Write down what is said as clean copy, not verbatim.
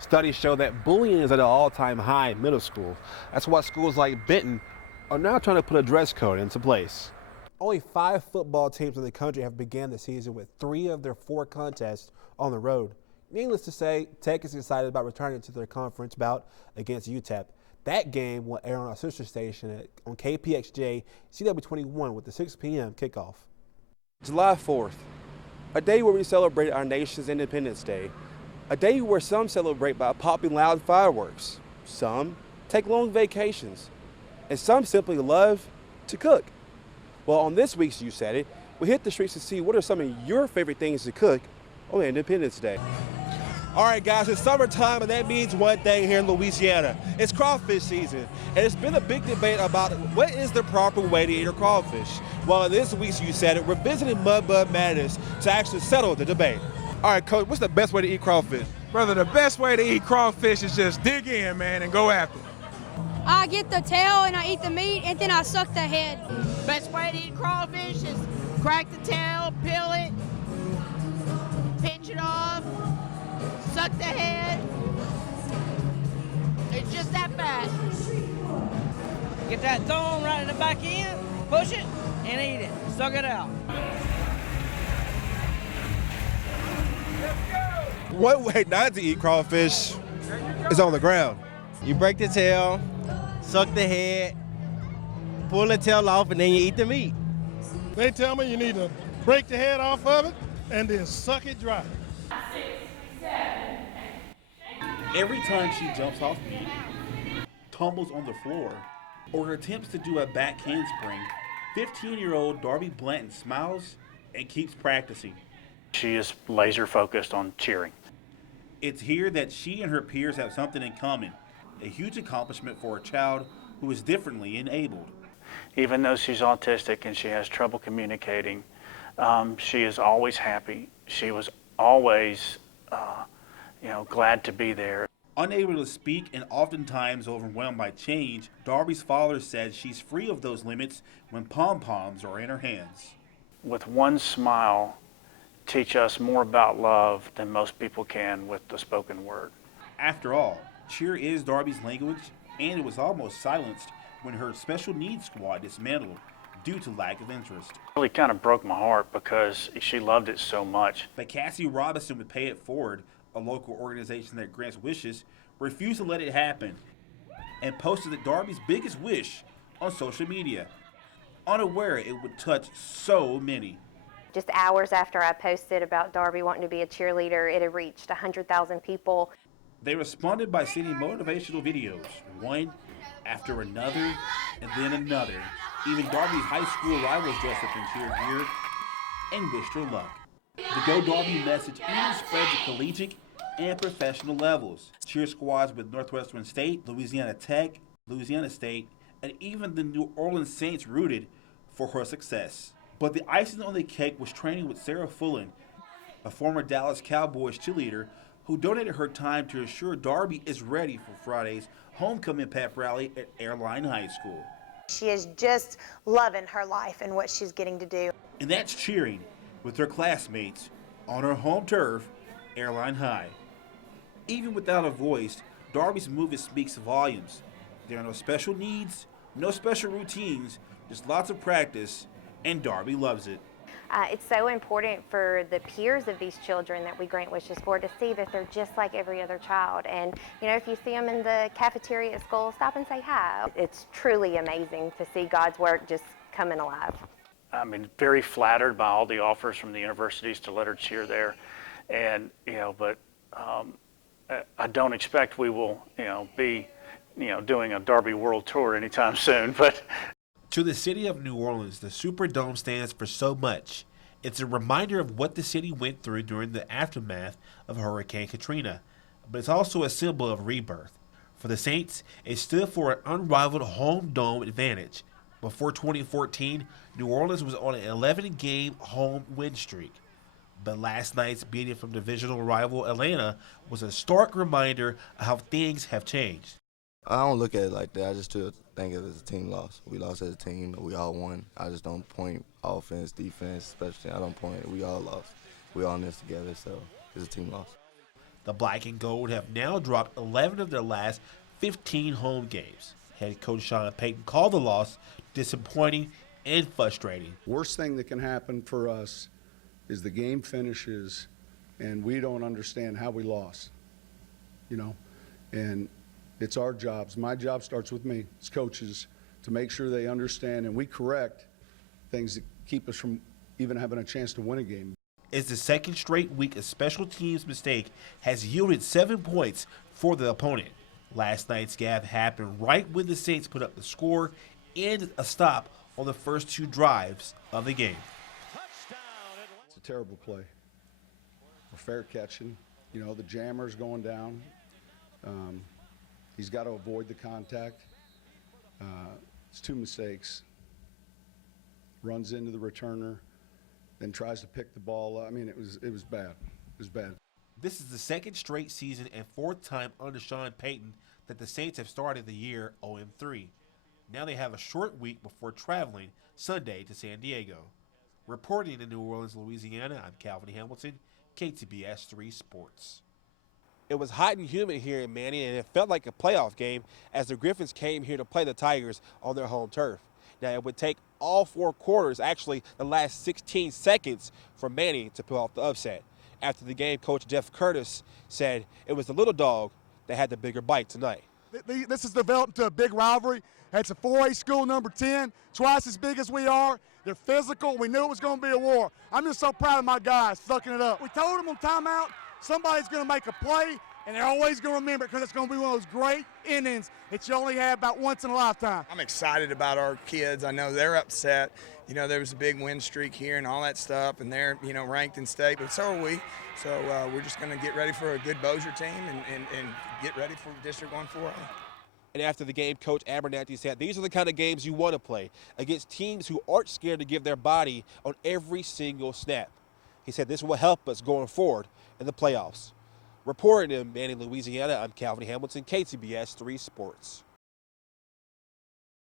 Studies show that bullying is at an all-time high in middle school. That's why schools like Benton are now trying to put a dress code into place. Only 5 football teams in the country have begun the season with 3 of their 4 contests on the road. Needless to say, Tech is excited about returning to their conference bout against UTEP. That game will air on our sister station on KPXJ CW21 with the 6 p.m. kickoff. July 4th, a day where we celebrate our nation's Independence Day. A day where some celebrate by popping loud fireworks, some take long vacations, and some simply love to cook. Well, on this week's You Said It, we hit the streets to see what are some of your favorite things to cook on Independence Day. All right, guys, it's summertime, and that means one thing here in Louisiana. It's crawfish season, and it's been a big debate about what is the proper way to eat a crawfish. Well, in this week's You Said It, we're visiting Mud Bud Madness to actually settle the debate. All right, Coach, what's the best way to eat crawfish? Brother, the best way to eat crawfish is just dig in, man, and go after it. I get the tail and I eat the meat and then I suck the head. Best way to eat crawfish is crack the tail, peel it, pinch it off, suck the head. It's just that fast. Get that thumb right in the back end, push it, and eat it. Suck it out. One way not to eat crawfish is on the ground. You break the tail, suck the head, pull the tail off, and then you eat the meat. They tell me you need to break the head off of it and then suck it dry. Every time she jumps off meat, tumbles on the floor, or attempts to do a back handspring, 15-year-old Darby Blanton smiles and keeps practicing. She is laser focused on cheering. It's here that she and her peers have something in common, a huge accomplishment for a child who is differently enabled. Even though she's autistic and she has trouble communicating, she is always happy. She was always, glad to be there. Unable to speak and oftentimes overwhelmed by change, Darby's father said she's free of those limits when pom-poms are in her hands. With one smile, teach us more about love than most people can with the spoken word. After all, cheer is Darby's language, and it was almost silenced when her special needs squad dismantled due to lack of interest. It really kind of broke my heart because she loved it so much. But Cassie Robinson with Pay It Forward, a local organization that grants wishes, refused to let it happen and posted that Darby's biggest wish on social media, unaware it would touch so many. Just hours after I posted about Darby wanting to be a cheerleader, it had reached 100,000 people. They responded by sending motivational videos, one after another and then another. Even Darby's high school rivals dressed up in cheer gear and wished her luck. The Go Darby message even spread to collegiate and professional levels. Cheer squads with Northwestern State, Louisiana Tech, Louisiana State, and even the New Orleans Saints rooted for her success. But the icing on the cake was training with Sarah Fullen, a former Dallas Cowboys cheerleader who donated her time to ensure Darby is ready for Friday's homecoming pep rally at Airline High School. She is just loving her life and what she's getting to do. And that's cheering with her classmates on her home turf, Airline High. Even without a voice, Darby's movement speaks volumes. There are no special needs, no special routines, just lots of practice, and Darby loves it. It's so important for the peers of these children that we grant wishes for to see that they're just like every other child. And, if you see them in the cafeteria at school, stop and say hi. It's truly amazing to see God's work just coming alive. Very flattered by all the offers from the universities to let her cheer there. And, but I don't expect we will, be, doing a Darby World Tour anytime soon, but. To the city of New Orleans, the Superdome stands for so much. It's a reminder of what the city went through during the aftermath of Hurricane Katrina, but it's also a symbol of rebirth. For the Saints, it stood for an unrivaled home dome advantage. Before 2014, New Orleans was on an 11-game home win streak. But last night's beating from divisional rival Atlanta was a stark reminder of how things have changed. I don't look at it like that. I just think of it as a team loss. We lost as a team, we all won. I just don't point offense, defense, especially. I don't point. We all lost. We all in this together, so it's a team loss. The Black and Gold have now dropped 11 of their last 15 home games. Head coach Sean Payton called the loss disappointing and frustrating. Worst thing that can happen for us is the game finishes and we don't understand how we lost, and it's our jobs. My job starts with me as coaches to make sure they understand and we correct things that keep us from even having a chance to win a game. It's the second straight week a special teams mistake has yielded 7 points for the opponent. Last night's gaffe happened right when the Saints put up the score and a stop on the first 2 drives of the game. It's a terrible play. A fair catching, the jammer's going down. He's got to avoid the contact. It's 2 mistakes. Runs into the returner, then tries to pick the ball up. I mean, it was bad. It was bad. This is the second straight season and 4th time under Sean Payton that the Saints have started the year 0-3. Now they have a short week before traveling Sunday to San Diego. Reporting in New Orleans, Louisiana, I'm Calvin Hamilton, KTBS 3 Sports. It was hot and humid here in Manning, and it felt like a playoff game as the Griffins came here to play the Tigers on their home turf. Now, it would take all 4 quarters, actually the last 16 seconds, for Manning to pull off the upset. After the game, Coach Jeff Curtis said it was the little dog that had the bigger bite tonight. This has developed into a big rivalry. It's a 4A school, number 10, twice as big as we are. They're physical. We knew it was going to be a war. I'm just so proud of my guys sucking it up. We told them on timeout somebody's going to make a play, and they're always going to remember it because it's going to be one of those great innings that you only have about once in a lifetime. I'm excited about our kids. I know they're upset. There was a big win streak here and all that stuff, and they're, ranked in state, but so are we. So we're just going to get ready for a good Bossier team and get ready for District 1 4A. And after the game, Coach Abernathy said these are the kind of games you want to play against teams who aren't scared to give their body on every single snap. He said this will help us going forward in the playoffs. Reporting in Manning, Louisiana, I'm Calvin Hamilton, KTBS 3 Sports.